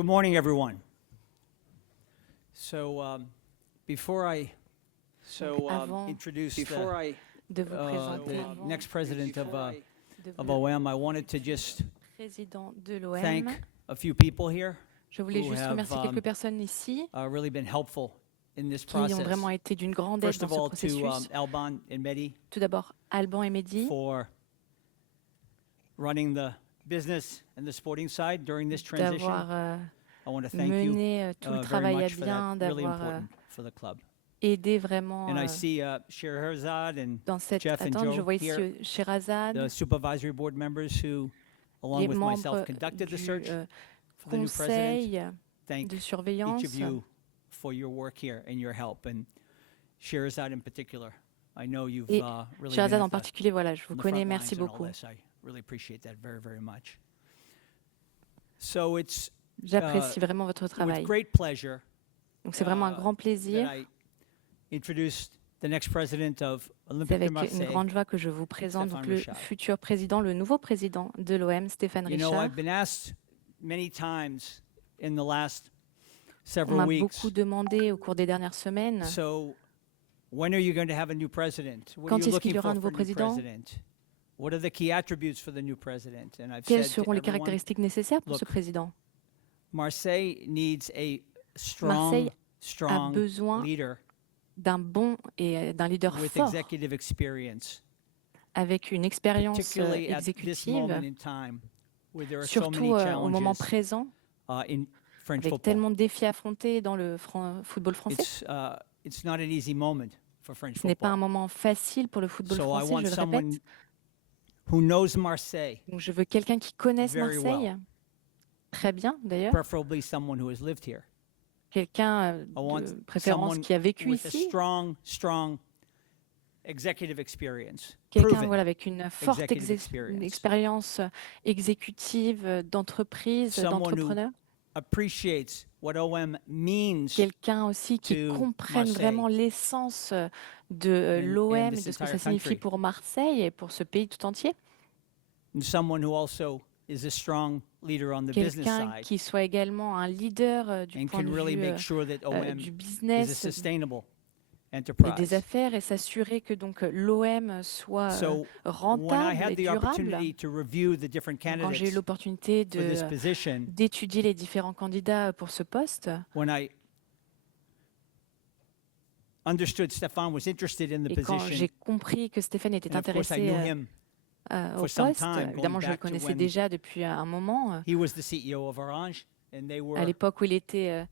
Good morning, everyone. So, before I introduce de vous présenter the next president de of vous OM, I wanted to just président de l'OM, thank a few people here je voulais who juste have, remercier quelques personnes ici really been helpful in this qui ont process. vraiment été d'une grande aide First dans of ce all, to processus. Alban and Mehdi Tout d'abord, Alban et Mehdi for running the business and the sporting side during this transition. d'avoir I want to thank you mené tout le very travail à much for bien, that. Really d'avoir important for the club. aidé vraiment And I see Scheherazade and dans cette Jeff and attente. Je Joe vois ici here, Sherazade, the supervisory board members who, along les with myself, membres conducted the du search for the new president. conseil Thank de each surveillance. of you for your work here and your help. And Scheherazade in particular, I know you've Et really Sherazade been en at the, particulier, voilà, je vous on the connais, front merci lines and all beaucoup. this. I really appreciate that very, very much. So it's J'apprécie vraiment votre with travail. great pleasure Donc c'est vraiment un grand plaisir. that I introduced the next president of C'est Olympique de avec une Marseille. grande joie que je vous présente Stéphane donc le Richard. futur président, le nouveau président de l'OM, Stéphane You know, Richard. I've been asked many times in the last On several m'a weeks. beaucoup demandé au cours des dernières semaines So, when are you going to have a new president? What Quand are you est-ce qu'il y looking aura un for nouveau a new président? president? What are the key attributes for the new president? And I've quelles said to seront les everyone, caractéristiques nécessaires pour ce look, président. Marseille needs a Marseille strong besoin leader D'un bon et d'un leader with fort, executive experience, avec une expérience particularly at this moment exécutive, in time, where there are so many surtout au moment challenges présent, in French avec football. tellement de défis à affronter dans le football français. It's not an easy moment for French Ce n'est pas un football. moment facile pour le football So I français, want je le someone répète. who knows Marseille, Donc je veux quelqu'un qui connaisse very Marseille, well. très bien d'ailleurs, preferably someone who has lived here. quelqu'un I want de préférence someone qui a vécu with a ici, strong executive experience, quelqu'un proven. voilà, avec une forte executive experience. expérience exécutive, d'entreprise, Someone who d'entrepreneur. appreciates what OM means Quelqu'un aussi qui to comprenne Marseille vraiment l'essence de and l'OM et this de ce que ça entire signifie country. pour Marseille et pour ce pays tout entier. and someone who also is a strong leader on the business Quelqu'un side qui soit également un leader du and point can de really vue make sure that OM du is a business sustainable et enterprise. des affaires et s'assurer que donc l'OM soit So when I rentable et had the durable. opportunity to review the different Quand j'ai eu candidates l'opportunité for this position, d'étudier les différents candidats pour ce poste when I understood Stefan was interested in the et quand position, j'ai compris que Stéphane était and of course I intéressé knew him. au for some poste, time, going évidemment je le back to connaissais when déjà depuis un moment. He was the CEO of Orange, and they À were l'époque où il était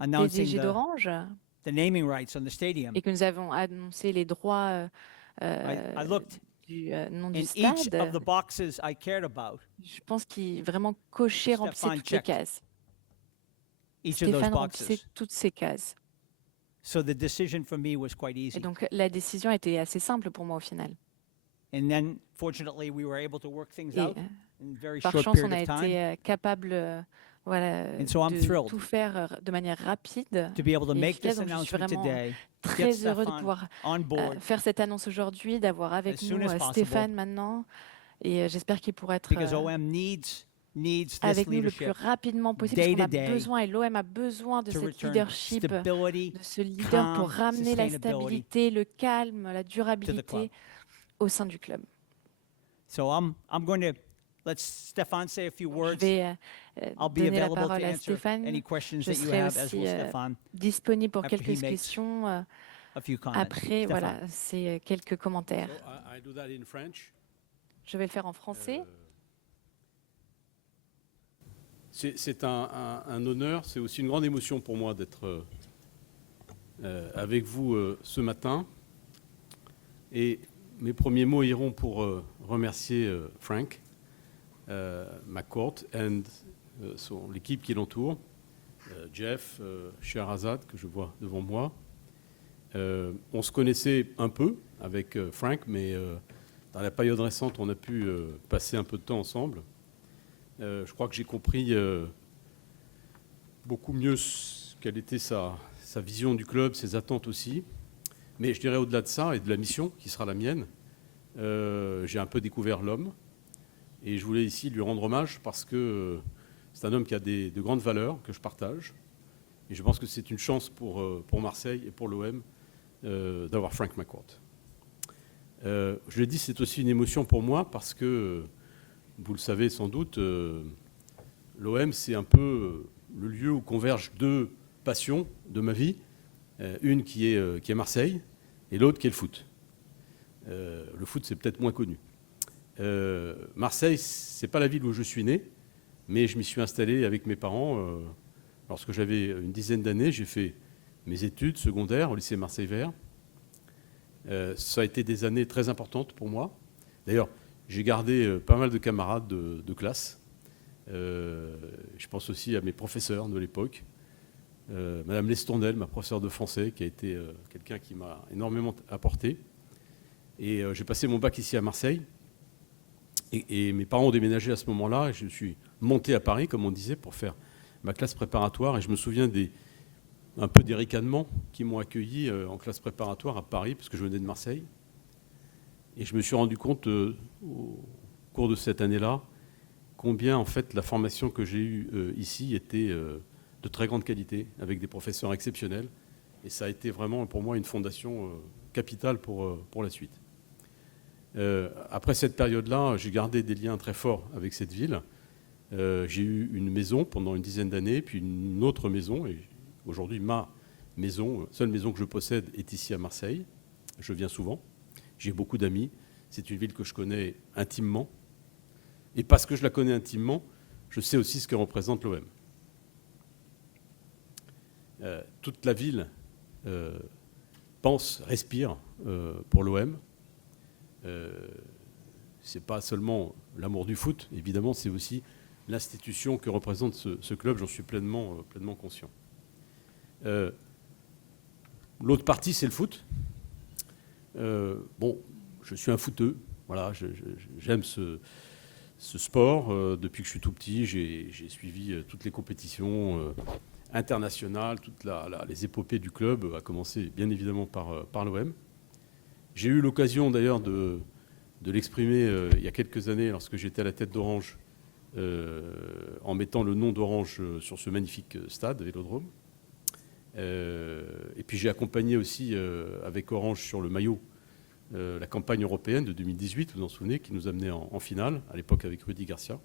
announcing PDG d'Orange the naming rights on the stadium. et que nous avons annoncé les droits I looked du nom in du each of stade, the boxes I cared about, je pense qu'il vraiment cochait, remplissait Stéphane toutes les checked cases. each of those Stéphane remplissait boxes. toutes ces cases. So the decision for me was quite Et easy. donc la décision était assez simple pour moi au final. And then, fortunately, we were able to work things Et out in a very par short chance, on period a of time été capable voilà, And so I'm de thrilled tout faire de manière rapide to be able to et make efficace. this Donc je suis announcement vraiment today, très get heureux de Stefan pouvoir on board, faire cette annonce aujourd'hui, d'avoir avec as soon nous as possible. Stéphane maintenant. Et j'espère qu'il pourra être because OM needs this avec nous le plus leadership rapidement possible, day parce to qu'on a day besoin, et l'OM a besoin de to cette return leadership, stability de ce leader pour calm, ramener la sustainability stabilité, le calme, la to the durabilité club. au sein du club. So I'm going to let Stefan say a few Je words. vais I'll be donner la available to parole à answer Stéphane. any questions Je that you serai have, as aussi will Stefan, disponible pour after he quelques makes questions a few comments. après Stefan. voilà, ces quelques commentaires. So I do that in French. Je vais le faire en français. C'est un honneur, c'est aussi une grande émotion pour moi d'être avec vous ce matin. Et mes premiers mots iront pour remercier Frank McCourt et l'équipe qui l'entoure, Jeff, Scheherazade, que je vois devant moi. On se connaissait un peu avec Frank, mais dans la période récente, on a pu passer un peu de temps ensemble. Je crois que j'ai compris beaucoup mieux quelle était sa vision du club, ses attentes aussi. Mais je dirais au-delà de ça et de la mission qui sera la mienne, j'ai un peu découvert l'homme. Et je voulais ici lui rendre hommage parce que C'est un homme qui a de grandes valeurs que je partage. Et je pense que c'est une chance pour Marseille et pour l'OM d'avoir Frank McCourt. Je l'ai dit, c'est aussi une émotion pour moi parce que, vous le savez sans doute, l'OM, c'est un peu le lieu où convergent deux passions de ma vie. Une qui est Marseille et l'autre qui est le foot. Le foot, c'est peut-être moins connu. Marseille, c'est pas la ville où je suis né, mais je m'y suis installé avec mes parents. Lorsque j'avais une dizaine d'années, j'ai fait mes études secondaires au lycée Marseille-Vert. Ça a été des années très importantes pour moi. D'ailleurs, j'ai gardé pas mal de camarades de classe. Je pense aussi à mes professeurs de l'époque. Madame Lestondel, ma professeure de français, qui a été quelqu'un qui m'a énormément apporté. Et j'ai passé mon bac ici à Marseille. Et mes parents ont déménagé à ce moment-là. Et je suis monté à Paris, comme on disait, pour faire ma classe préparatoire. Et je me souviens un peu des ricanements qui m'ont accueilli en classe préparatoire à Paris, parce que je venais de Marseille. Et je me suis rendu compte au cours de cette année-là combien en fait la formation que j'ai eue ici était de très grande qualité, avec des professeurs exceptionnels. Et ça a été vraiment pour moi une fondation capitale pour la suite. Après cette période-là, j'ai gardé des liens très forts avec cette ville. J'ai eu une maison pendant une dizaine d'années, puis une autre maison. Et aujourd'hui, ma maison, seule maison que je possède, est ici à Marseille. Je viens souvent. J'ai beaucoup d'amis. C'est une ville que je connais intimement. Et parce que je la connais intimement, je sais aussi ce que représente l'OM. Toute la ville pense, respire pour l'OM. C'est pas seulement l'amour du foot, évidemment, c'est aussi l'institution que représente ce club, j'en suis pleinement conscient. L'autre partie, c'est le foot. Bon, je suis un footeux, voilà, j'aime ce sport. Depuis que je suis tout petit, j'ai suivi toutes les compétitions internationales, toutes les épopées du club, à commencer bien évidemment par l'OM. J'ai eu l'occasion d'ailleurs de l'exprimer il y a quelques années lorsque j'étais à la tête d'Orange, en mettant le nom d'Orange sur ce magnifique stade, Vélodrome. Et puis j'ai accompagné aussi avec Orange sur le maillot la campagne européenne de 2018, vous vous en souvenez, qui nous amenait en finale, à l'époque avec Rudy Garcia.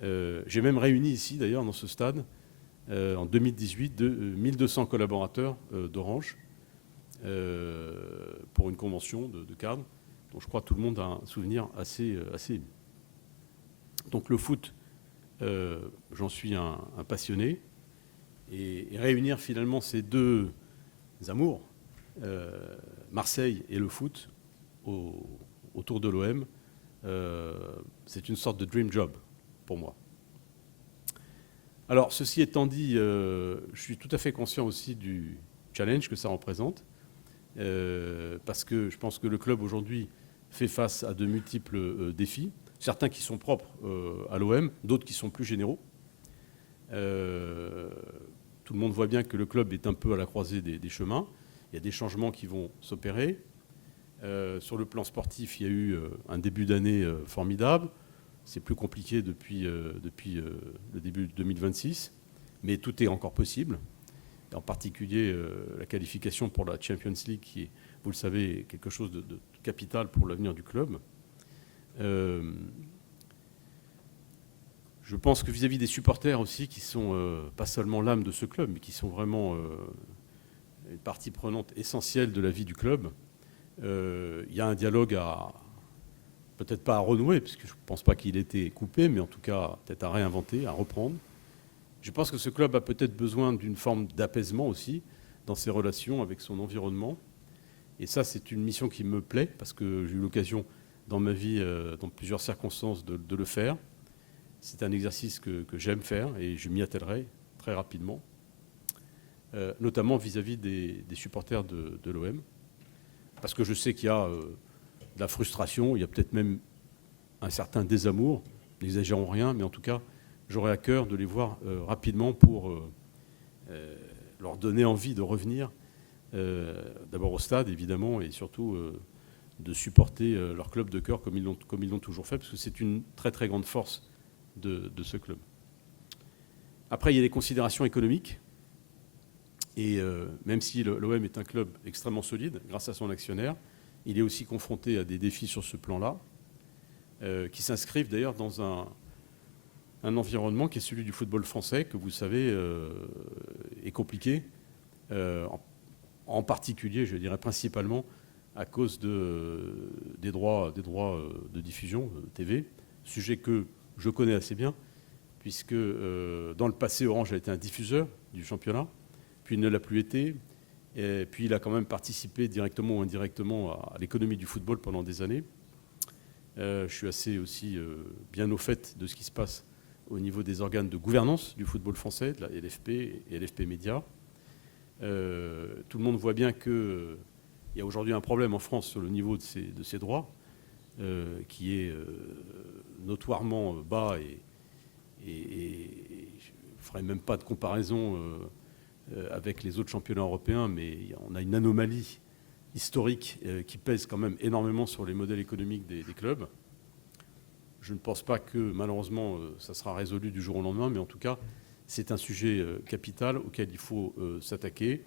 J'ai même réuni ici, d'ailleurs, dans ce stade, en 2018, 1200 collaborateurs d'Orange pour une convention de cadre dont je crois que tout le monde a un souvenir assez ému. Donc le foot, j'en suis un passionné. Et réunir finalement ces deux amours, Marseille et le foot, autour de l'OM, c'est une sorte de dream job pour moi. Alors, ceci étant dit, je suis tout à fait conscient aussi du challenge que ça représente, parce que je pense que le club aujourd'hui fait face à de multiples défis, certains qui sont propres à l'OM, d'autres qui sont plus généraux. Tout le monde voit bien que le club est un peu à la croisée des chemins. Il y a des changements qui vont s'opérer. Sur le plan sportif, il y a eu un début d'année formidable. C'est plus compliqué depuis le début de 2026, mais tout est encore possible. Et en particulier la qualification pour la Champions League, qui est, vous le savez, quelque chose de capital pour l'avenir du club. Je pense que vis-à-vis des supporters aussi, qui sont pas seulement l'âme de ce club, mais qui sont vraiment une partie prenante essentielle de la vie du club, il y a un dialogue peut-être pas à renouer, parce que je ne pense pas qu'il ait été coupé, mais en tout cas peut-être à réinventer, à reprendre. Je pense que ce club a peut-être besoin d'une forme d'apaisement aussi dans ses relations avec son environnement. Et ça, c'est une mission qui me plaît, parce que j'ai eu l'occasion dans ma vie, dans plusieurs circonstances, de le faire. C'est un exercice que j'aime faire et je m'y attellerai très rapidement, notamment vis-à-vis des supporters de l'OM, parce que je sais qu'il y a de la frustration, il y a peut-être même un certain désamour, n'exagérons rien, mais en tout cas, j'aurai à cœur de les voir rapidement pour leur donner envie de revenir, d'abord au stade évidemment, et surtout de supporter leur club de cœur comme ils l'ont toujours fait, parce que c'est une très très grande force de ce club. Après, il y a des considérations économiques. Et même si l'OM est un club extrêmement solide, grâce à son actionnaire, il est aussi confronté à des défis sur ce plan-là, qui s'inscrivent d'ailleurs dans un environnement qui est celui du football français, que vous savez est compliqué, en particulier, je dirais principalement, à cause des droits de diffusion TV, sujet que je connais assez bien, puisque dans le passé, Orange a été un diffuseur du championnat, puis il ne l'a plus été, et puis il a quand même participé directement ou indirectement à l'économie du football pendant des années. Je suis assez aussi bien au fait de ce qui se passe au niveau des organes de gouvernance du football français, de la LFP et LFP Média. Tout le monde voit bien qu'il y a aujourd'hui un problème en France sur le niveau de ces droits, qui est notoirement bas et je ne ferai même pas de comparaison avec les autres championnats européens, mais on a une anomalie historique qui pèse quand même énormément sur les modèles économiques des clubs. Je ne pense pas que malheureusement ça sera résolu du jour au lendemain, mais en tout cas c'est un sujet capital auquel il faut s'attaquer.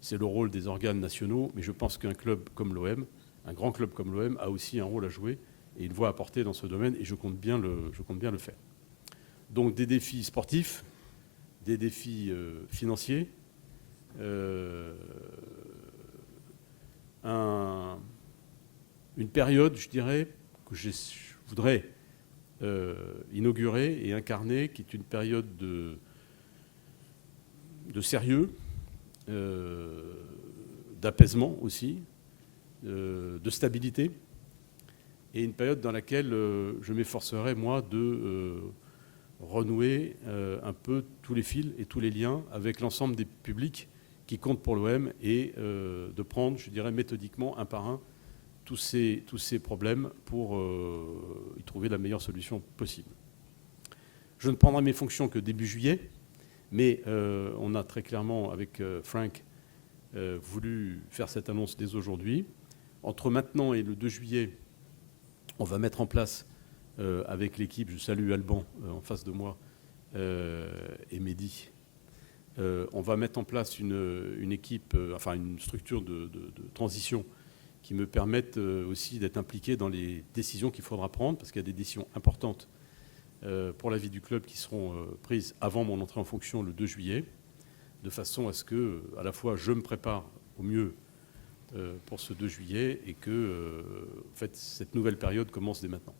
C'est le rôle des organes nationaux, mais je pense qu'un club comme l'OM, un grand club comme l'OM, a aussi un rôle à jouer et une voix à porter dans ce domaine, et je compte bien le faire. Donc des défis sportifs, des défis financiers, une période, je dirais, que je voudrais inaugurer et incarner, qui est une période de sérieux, d'apaisement aussi, de stabilité, et une période dans laquelle je m'efforcerai, moi, de renouer un peu tous les fils et tous les liens avec l'ensemble des publics qui comptent pour l'OM, et de prendre, je dirais, méthodiquement, un par un, tous ces problèmes pour y trouver la meilleure solution possible. Je ne prendrai mes fonctions que début juillet, mais on a très clairement, avec Frank, voulu faire cette annonce dès aujourd'hui. Entre maintenant et le 2 juillet, on va mettre en place, avec l'équipe, je salue Alban en face de moi, et Mehdi, on va mettre en place une équipe, une structure de transition qui me permette aussi d'être impliqué dans les décisions qu'il faudra prendre, parce qu'il y a des décisions importantes pour la vie du club qui seront prises avant mon entrée en fonction le 2 juillet, de façon à ce que, à la fois, je me prépare au mieux pour ce 2 juillet et que en fait, cette nouvelle période commence dès maintenant.